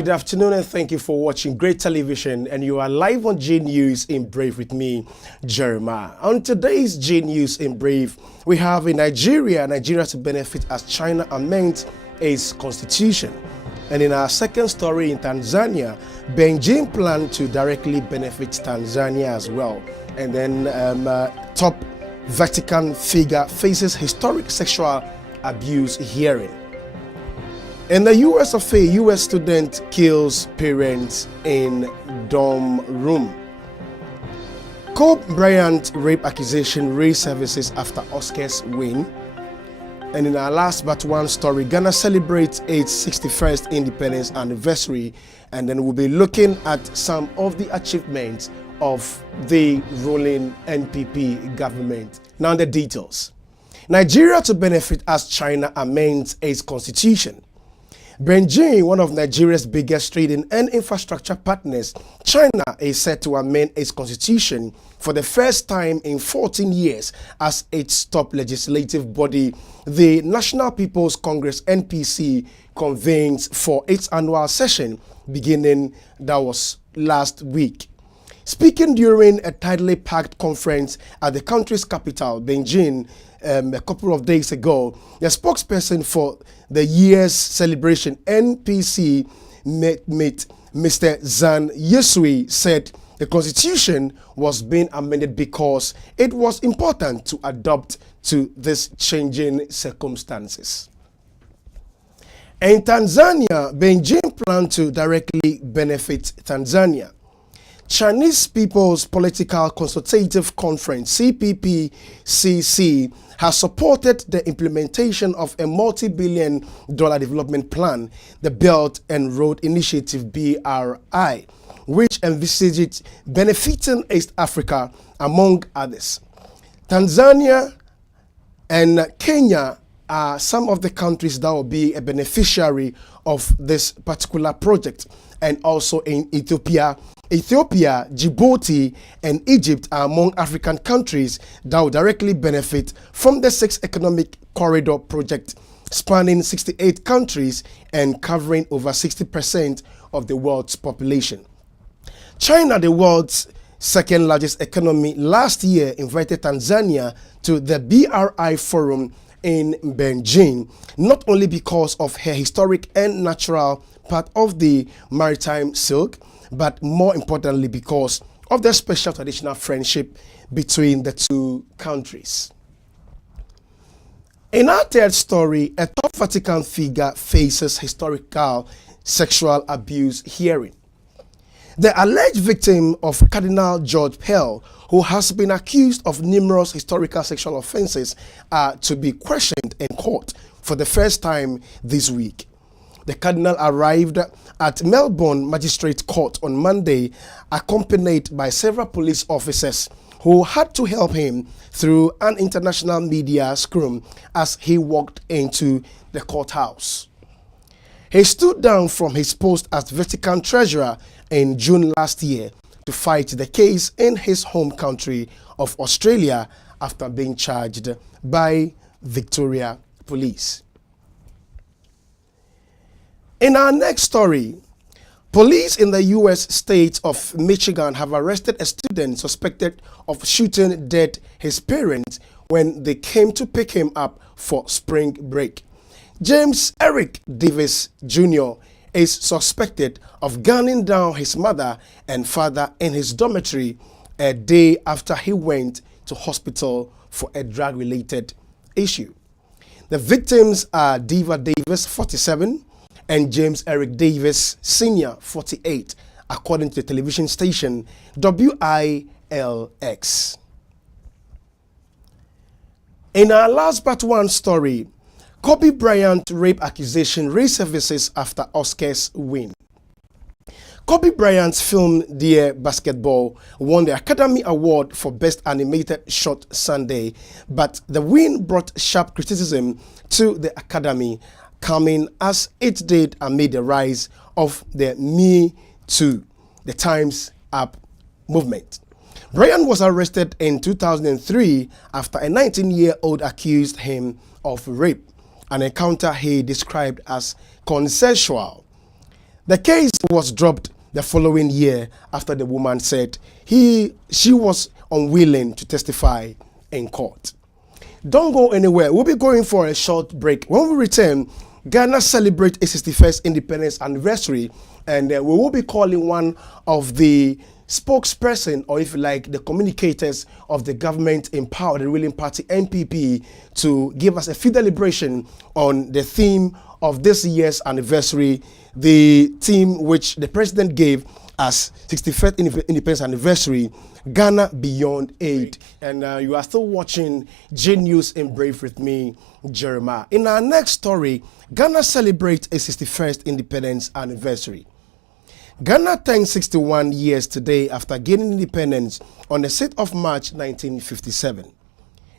Good afternoon and thank you for watching Great Television, and you are live on G News in Brief with me, Jeremiah. On today's G News in Brief, we have in Nigeria to benefit as China amends its constitution. And in our second story in Tanzania, Beijing plan to directly benefit Tanzania as well. And then top Vatican figure faces historic sexual abuse hearing. In the US of A, US student kills parents in dorm room. Kobe Bryant rape accusation resurfaces after Oscars win. And in our last but one story, Ghana celebrates its 61st independence anniversary, and then we'll be looking at some of the achievements of the ruling NPP government. Now the details. Nigeria to benefit as China amends its constitution. Beijing, one of Nigeria's biggest trading and infrastructure partners, China is set to amend its constitution for the first time in 14 years as its top legislative body. The National People's Congress (NPC) convenes for its annual session beginning that was last week. Speaking during a tightly packed conference at the country's capital, Beijing, a couple of days ago, the spokesperson for the year's celebration, NPC, Mr. Zhang Yishui, said the constitution was being amended because it was important to adapt to these changing circumstances. In Tanzania, Beijing planned to directly benefit Tanzania. Chinese People's Political Consultative Conference, CPPCC, has supported the implementation of a multi-billion-dollar development plan, the Belt and Road Initiative (BRI), which envisaged benefiting East Africa, among others. Tanzania and Kenya are some of the countries that will be a beneficiary of this particular project, and also in Ethiopia, Djibouti, and Egypt are among African countries that will directly benefit from the Sixth Economic Corridor project, spanning 68 countries and covering over 60% of the world's population. China, the world's second largest economy, last year invited Tanzania to the BRI Forum in Beijing, not only because of her historic and natural part of the maritime silk, but more importantly because of the special traditional friendship between the two countries. In our third story, a top Vatican figure faces historical sexual abuse hearing. The alleged victim of Cardinal George Pell, who has been accused of numerous historical sexual offenses, are to be questioned in court for the first time this week. The Cardinal arrived at Melbourne Magistrate Court on Monday, accompanied by several police officers who had to help him through an international media scrum as he walked into the courthouse. He stood down from his post as Vatican Treasurer in June last year to fight the case in his home country of Australia after being charged by Victoria Police. In our next story, police in the U.S. state of Michigan have arrested a student suspected of shooting dead his parents when they came to pick him up for spring break. James Eric Davis Jr. is suspected of gunning down his mother and father in his dormitory a day after he went to hospital for a drug-related issue. The victims are Diva Davis, 47, and James Eric Davis Sr., 48, according to the television station WILX. In our last but one story, Kobe Bryant rape accusation resurfaces after Oscars win. Kobe Bryant's film Dear Basketball won the Academy Award for Best Animated Short Sunday, but the win brought sharp criticism to the Academy, coming as it did amid the rise of the Me Too, the Time's Up movement. Bryant was arrested in 2003 after a 19-year-old accused him of rape, an encounter he described as consensual. The case was dropped the following year after the woman said she was unwilling to testify in court. Don't go anywhere. We'll be going for a short break. When we return, Ghana celebrates its 61st independence anniversary, and we will be calling one of the spokesperson, or if you like, the communicators of the government in power, the ruling party NPP, to give us a full deliberation on the theme of this year's anniversary, the theme which the president gave as 65th independence anniversary, Ghana Beyond Aid. And you are still watching J News in Brave with me, Jeremiah. In our next story, Ghana celebrates its 61st independence anniversary. Ghana turns 61 years today after gaining independence on the 6th of March 1957.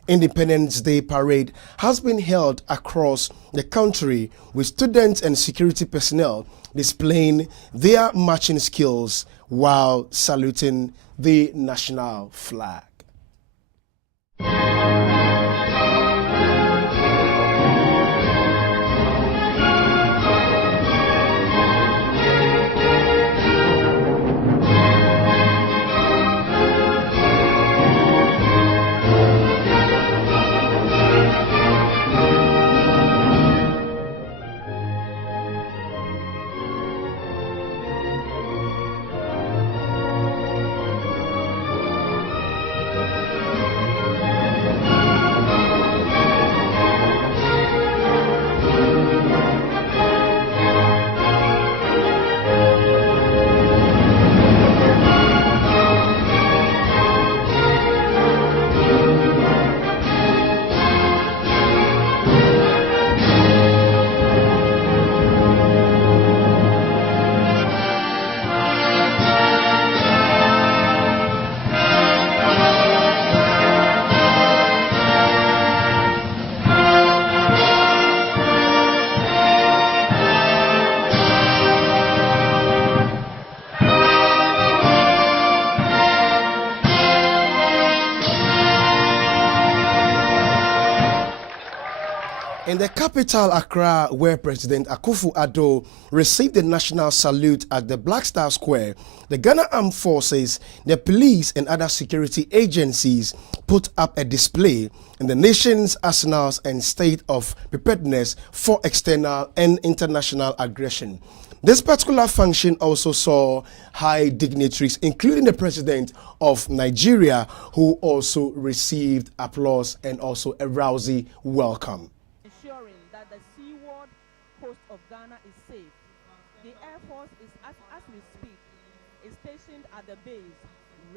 Independence Day parade has been held across the country with students and security personnel displaying their marching skills while saluting the national flag. In the capital, Accra, where President Akufo-Addo received the national salute at the Black Star Square, the Ghana Armed Forces, the police and other security agencies put up a display in the nation's arsenals and state of preparedness for external and international aggression. This particular function also saw high dignitaries, including the President of Nigeria, who also received applause and also a rousing welcome. Coast of Ghana is safe. The Air Force is, as we speak, is stationed at the base,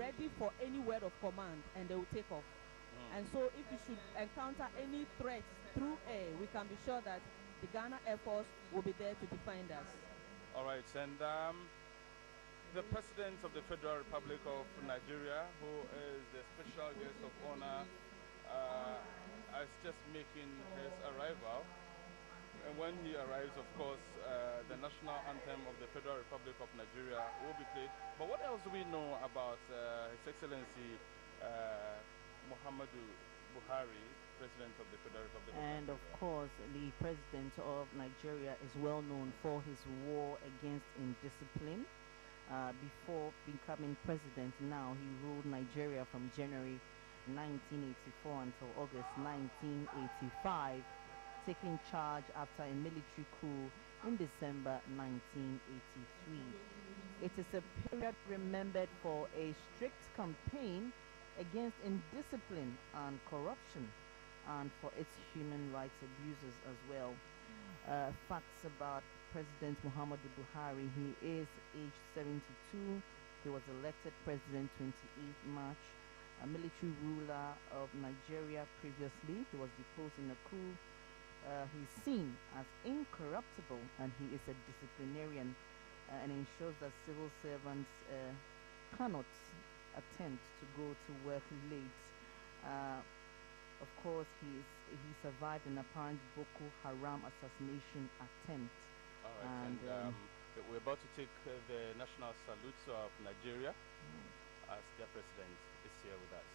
ready for any word of command, and they will take off. And so if you should encounter any threats through air, we can be sure that the Ghana Air Force will be there to defend us. All right, and the President of the Federal Republic of Nigeria, who is the special guest of honor, is just making his arrival. And when he arrives, of course, the national anthem of the Federal Republic of Nigeria will be played. But what else do we know about His Excellency Muhammadu Buhari, President of the Federal Republic of Nigeria? And of course, the President of Nigeria is well known for his war against indiscipline. Before becoming president, now he ruled Nigeria from January 1984 until August 1985. Taking charge after a military coup in December 1983. It is a period remembered for a strict campaign against indiscipline and corruption, and for its human rights abuses as well. Facts about President Muhammadu Buhari: he is age 72. He was elected president 28 March. A military ruler of Nigeria previously. He was deposed in a coup. He's seen as incorruptible, and he is a disciplinarian, and ensures that civil servants cannot attempt to go to work late. Of course, he survived an apparent Boko Haram assassination attempt. All right, and we're about to take the national salute of Nigeria as their president is here with us.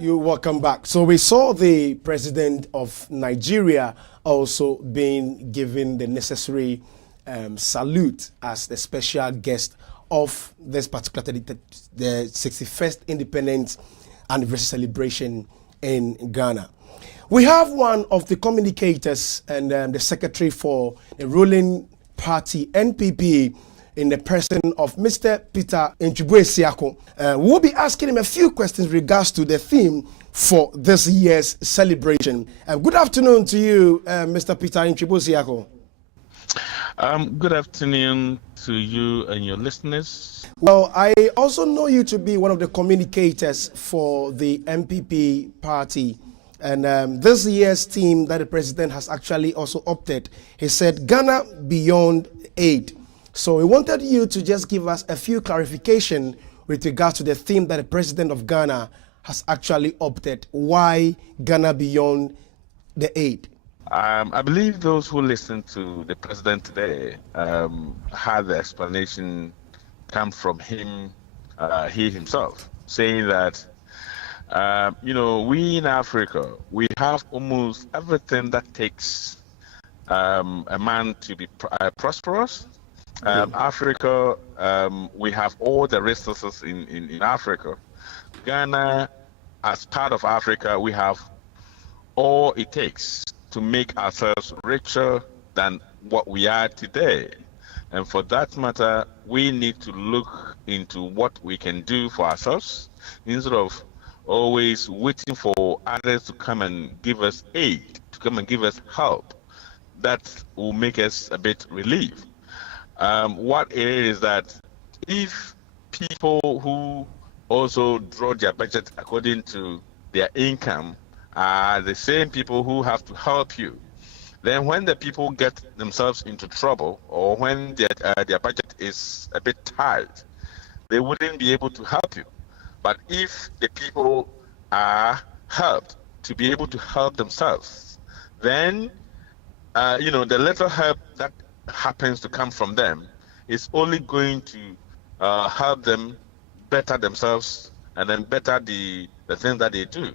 You're welcome back. So we saw the president of Nigeria also being given the necessary salute as the special guest of this particular the 61st Independence Anniversary celebration in Ghana. We have one of the communicators and the secretary for the ruling party NPP in the person of Mr. Peter Ntwibwe-Siako. We'll be asking him a few questions in regards to the theme for this year's celebration. Good afternoon to you, Mr. Peter Ntwibwe-Siako. Good afternoon to you and your listeners. Well, I also know you to be one of the communicators for the NPP party. And this year's theme that the president has actually also opted, he said, Ghana beyond aid. So we wanted you to just give us a few clarification with regards to the theme that the president of Ghana has actually opted. Why Ghana beyond the aid? I believe those who listened to the president today had the explanation come from him, he himself, saying that, we in Africa, we have almost everything that takes a man to be prosperous. Africa, we have all the resources in Africa. Ghana, as part of Africa, we have all it takes to make ourselves richer than what we are today. And for that matter, we need to look into what we can do for ourselves instead of always waiting for others to come and give us aid, to come and give us help. That will make us a bit relieved. What it is that if people who also draw their budget according to their income are the same people who have to help you, then when the people get themselves into trouble or when their budget is a bit tight, they wouldn't be able to help you. But if the people are helped to be able to help themselves, then the little help that happens to come from them is only going to help them better themselves and then better the things that they do.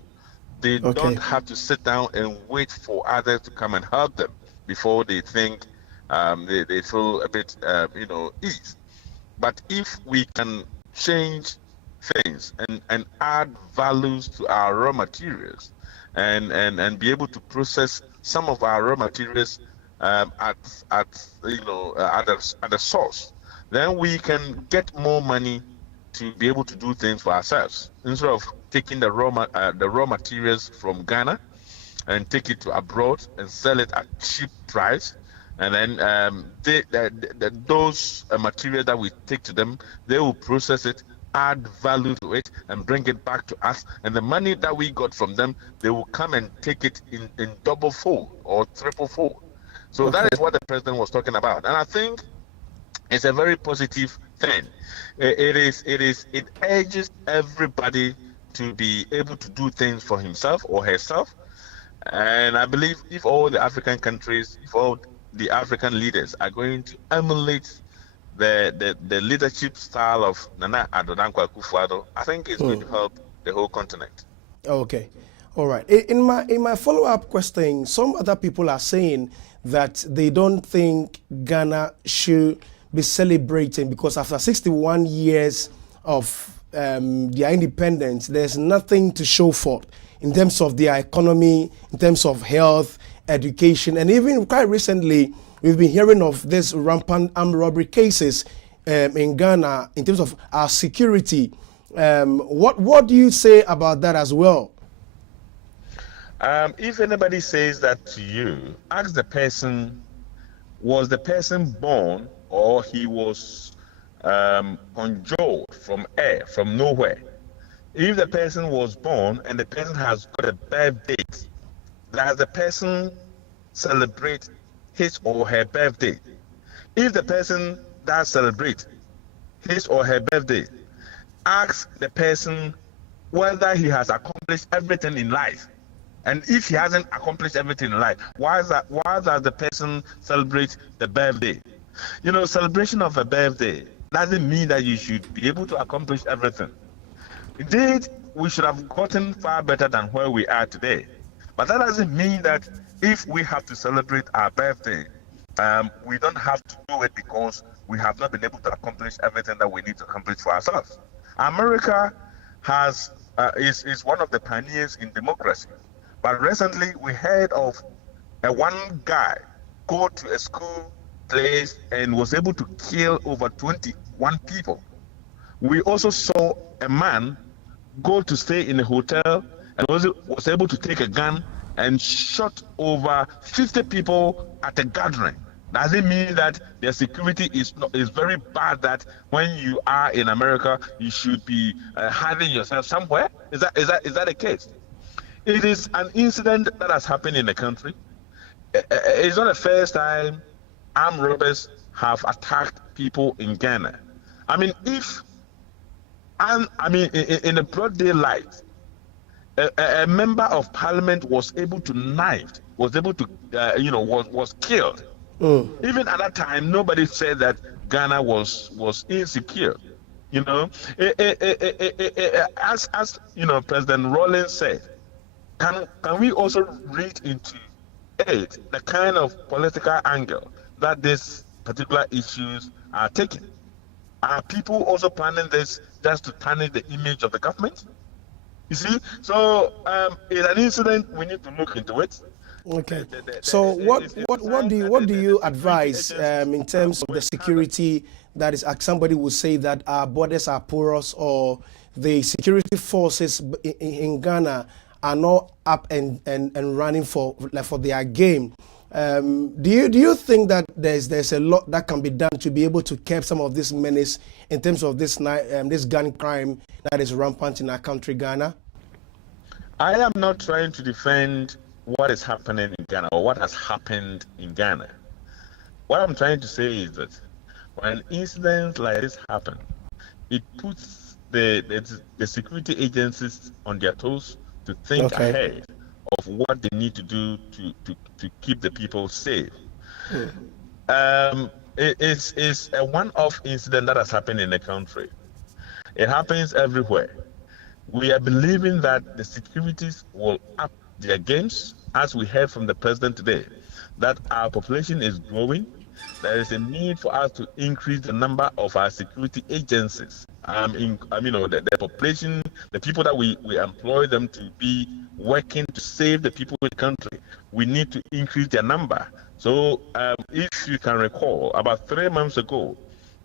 They don't have to sit down and wait for others to come and help them before they think they feel a bit ease. But if we can change things and add values to our raw materials and be able to process some of our raw materials at the source, then we can get more money to be able to do things for ourselves instead of taking the raw materials from Ghana and take it to abroad and sell it at cheap price, and then those materials that we take to them, they will process it, add value to it, and bring it back to us. And the money that we got from them, they will come and take it in double fold or triple fold. So that is what the president was talking about, and I think it's a very positive thing. It urges everybody to be able to do things for himself or herself. And I believe if all the African countries, if all the African leaders are going to emulate the leadership style of Nana Addo Dankwa Akufo-Addo, I think it's going to help the whole continent. Okay. All right. In my follow-up question, some other people are saying that they don't think Ghana should be celebrating because after 61 years of their independence, there's nothing to show for in terms of their economy, in terms of health, education, and even quite recently, we've been hearing of this rampant armed robbery cases in Ghana in terms of our security. What do you say about that as well? If anybody says that to you, ask the person, was the person born or he was conjured from air, from nowhere? If the person was born and the person has got a birth date, does the person celebrate his or her birthday? If the person does celebrate his or her birthday, ask the person whether he has accomplished everything in life. And if he hasn't accomplished everything in life, why does the person celebrate the birthday? Celebration of a birthday doesn't mean that you should be able to accomplish everything. Indeed, we should have gotten far better than where we are today. But that doesn't mean that if we have to celebrate our birthday, we don't have to do it because we have not been able to accomplish everything that we need to accomplish for ourselves. America is one of the pioneers in democracy. But recently we heard of one guy go to a school place and was able to kill over 21 people. We also saw a man go to stay in a hotel and was able to take a gun and shot over 50 people at a gathering. Does it mean that their security is very bad, that when you are in America, you should be hiding yourself somewhere? Is that the case? It is an incident that has happened in the country. It's not the first time armed robbers have attacked people in Ghana. I mean, in a broad daylight, a member of parliament was able to was killed. Even at that time, nobody said that Ghana was insecure. As President Rawlings said, can we also read into it the kind of political angle that these particular issues are taking? Are people also planning this just to tarnish the image of the government? You see, so it's an incident. We need to look into it. Okay. So what do you advise in terms of the security? That is, somebody would say that our borders are porous, or the security forces in Ghana are not up and running for their game. Do you think that there's a lot that can be done to be able to curb some of this menace in terms of this gun crime that is rampant in our country, Ghana? I am not trying to defend what is happening in Ghana or what has happened in Ghana. What I'm trying to say is that when incidents like this happen, it puts the security agencies on their toes to think ahead of what they need to do to keep the people safe. It's a one-off incident that has happened in the country. It happens everywhere. We are believing that the securities will up their games, as we heard from the president today, that our population is growing. There is a need for us to increase the number of our security agencies. The population, the people that we employ them to be working to save the people in the country, we need to increase their number. So if you can recall, about 3 months ago,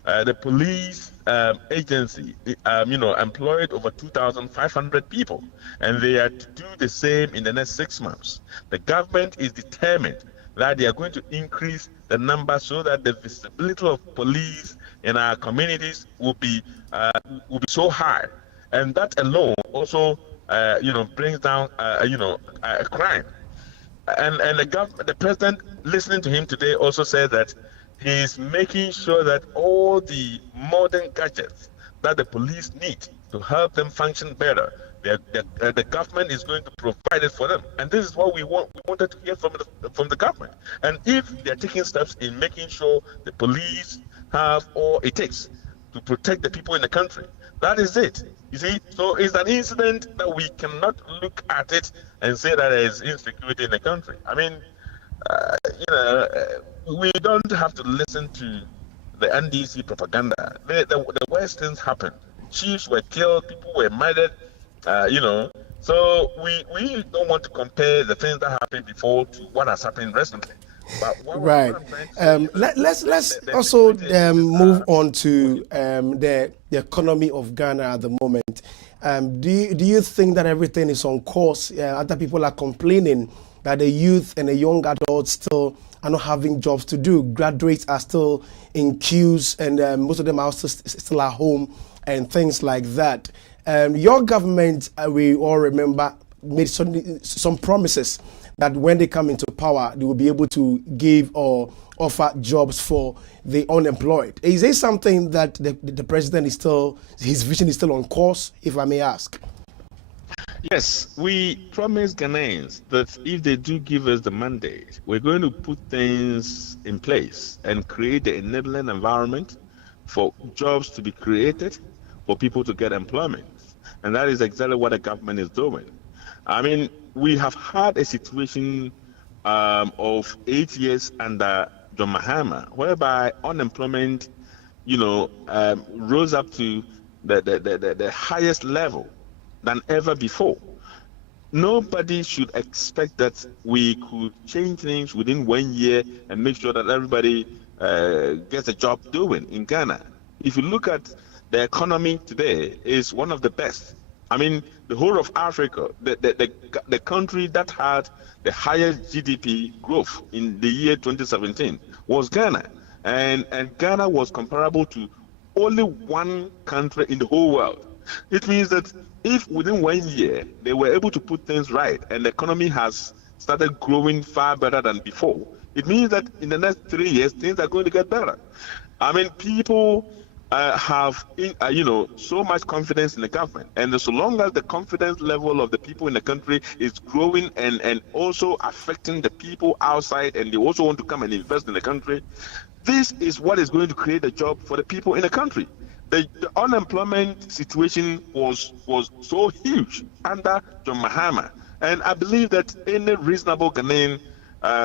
the police agency, employed over 2,500 people, and they are to do the same in the next 6 months. The government is determined that they are going to increase the number so that the visibility of police in our communities will be so high, and that alone also, brings down, crime. And the president, listening to him today, also said that he's making sure that all the modern gadgets that the police need to help them function better, the government is going to provide it for them. And this is what we wanted to hear from the government. And if they're taking steps in making sure the police have all it takes to protect the people in the country, that is it. You see, so it's an incident that we cannot look at it and say that there is insecurity in the country. I mean, we don't have to listen to the NDC propaganda. The worst things happen. Chiefs were killed, people were murdered, So we don't want to compare the things that happened before to what has happened recently. But let's also move on to the economy of Ghana at the moment. Do you think that everything is on course? Other people are complaining that the youth and the young adults still are not having jobs to do. Graduates are still in queues, and most of them are still at home and things like that. Your government, we all remember, made some promises that when they come into power, they will be able to give or offer jobs for the unemployed. Is this something that the president his vision is still on course, if I may ask? Yes, we promise Ghanaians that if they do give us the mandate, we're going to put things in place and create the enabling environment for jobs to be created, for people to get employment. And that is exactly what the government is doing. I mean, we have had a situation of 8 years under John Mahama, whereby unemployment, rose up to the highest level than ever before. Nobody should expect that we could change things within 1 year and make sure that everybody gets a job doing in Ghana. If you look at the economy today, is one of the best. I mean, the whole of Africa, the country that had the highest GDP growth in the year 2017 was Ghana. And Ghana was comparable to only one country in the whole world. It means that if within 1 year they were able to put things right and the economy has started growing far better than before, it means that in the next 3 years things are going to get better. I mean, people have so much confidence in the government, and so long as the confidence level of the people in the country is growing and also affecting the people outside, and they also want to come and invest in the country, this is what is going to create a job for the people in the country. The unemployment situation was so huge under John Mahama, and I believe that any reasonable Ghanaian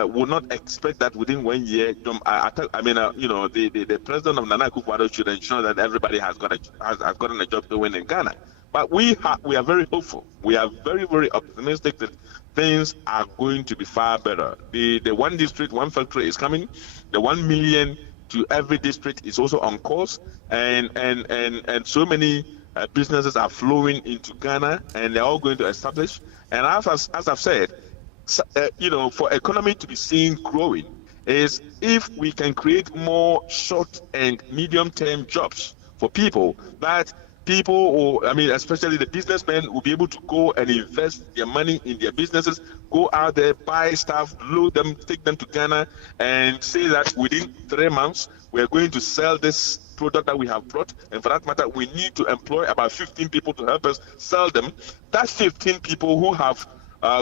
would not expect that within 1 year. The president of Nana Akufo-Addo should ensure that everybody has gotten a job doing in Ghana. But we are very hopeful. We are very, very optimistic that things are going to be far better. The one district, one factory is coming. The 1 million to every district is also on course, and so many businesses are flowing into Ghana, and they're all going to establish. And as I've said, for economy to be seen growing is if we can create more short and medium-term jobs for people, that people, especially the businessmen, will be able to go and invest their money in their businesses, go out there, buy stuff, load them, take them to Ghana, and say that within 3 months, we're going to sell this product that we have brought, and for that matter, we need to employ about 15 people to help us sell them. That 15 people who have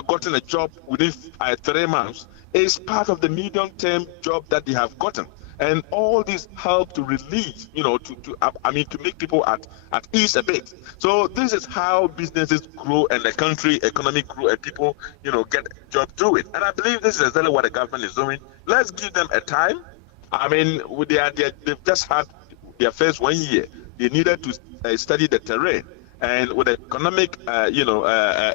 gotten a job within 3 months is part of the medium-term job that they have gotten. And all this help to relieve, to make people at ease a bit. So this is how businesses grow and the country economy grow and people, get a job doing. And I believe this is exactly what the government is doing. Let's give them a time. I mean, they've just had their first 1 year. They needed to study the terrain. And with the economic,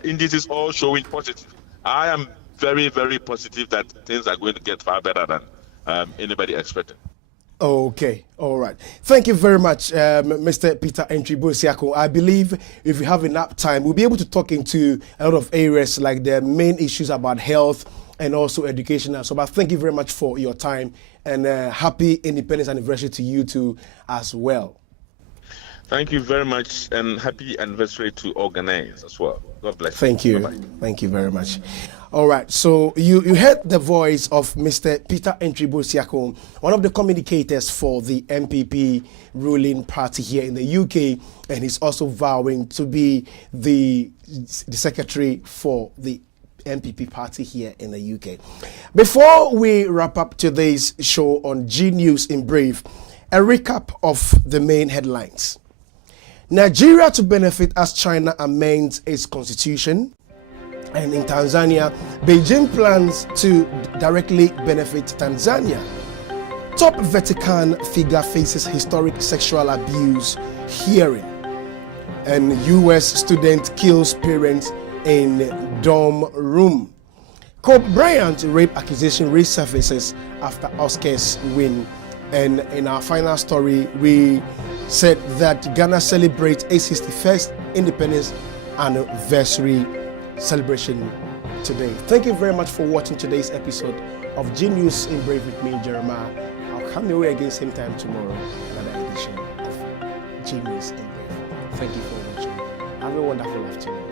indices all showing positive, I am very, very positive that things are going to get far better than anybody expected. Okay, all right. Thank you very much, Mr. Peter Antwi Bosiako. I believe if we have enough time, we'll be able to talk into a lot of areas like the main issues about health and also education. So, but thank you very much for your time, and happy Independence Anniversary to you too as well. Thank you very much, and happy anniversary to all Ghanaians as well. God bless you. Thank you. Bye-bye. Thank you very much. All right, so you heard the voice of Mr. Peter Antwi Bosiako, one of the communicators for the MPP ruling party here in the UK, and he's also vowing to be the secretary for the MPP party here in the UK. Before we wrap up today's show on G News in Brief, a recap of the main headlines. Nigeria to benefit as China amends its constitution. And in Tanzania, Beijing plans to directly benefit Tanzania. Top Vatican figure faces historic sexual abuse hearing. And US student kills parents in dorm room. Kobe Bryant rape accusation resurfaces after Oscars win. And in our final story, we said that Ghana celebrates its 61st independence anniversary celebration today. Thank you very much for watching today's episode of G News in Brief with me, Jeremiah. I'll come your way again same time tomorrow, another edition of G News in Brief. Thank you for watching. Have a wonderful afternoon.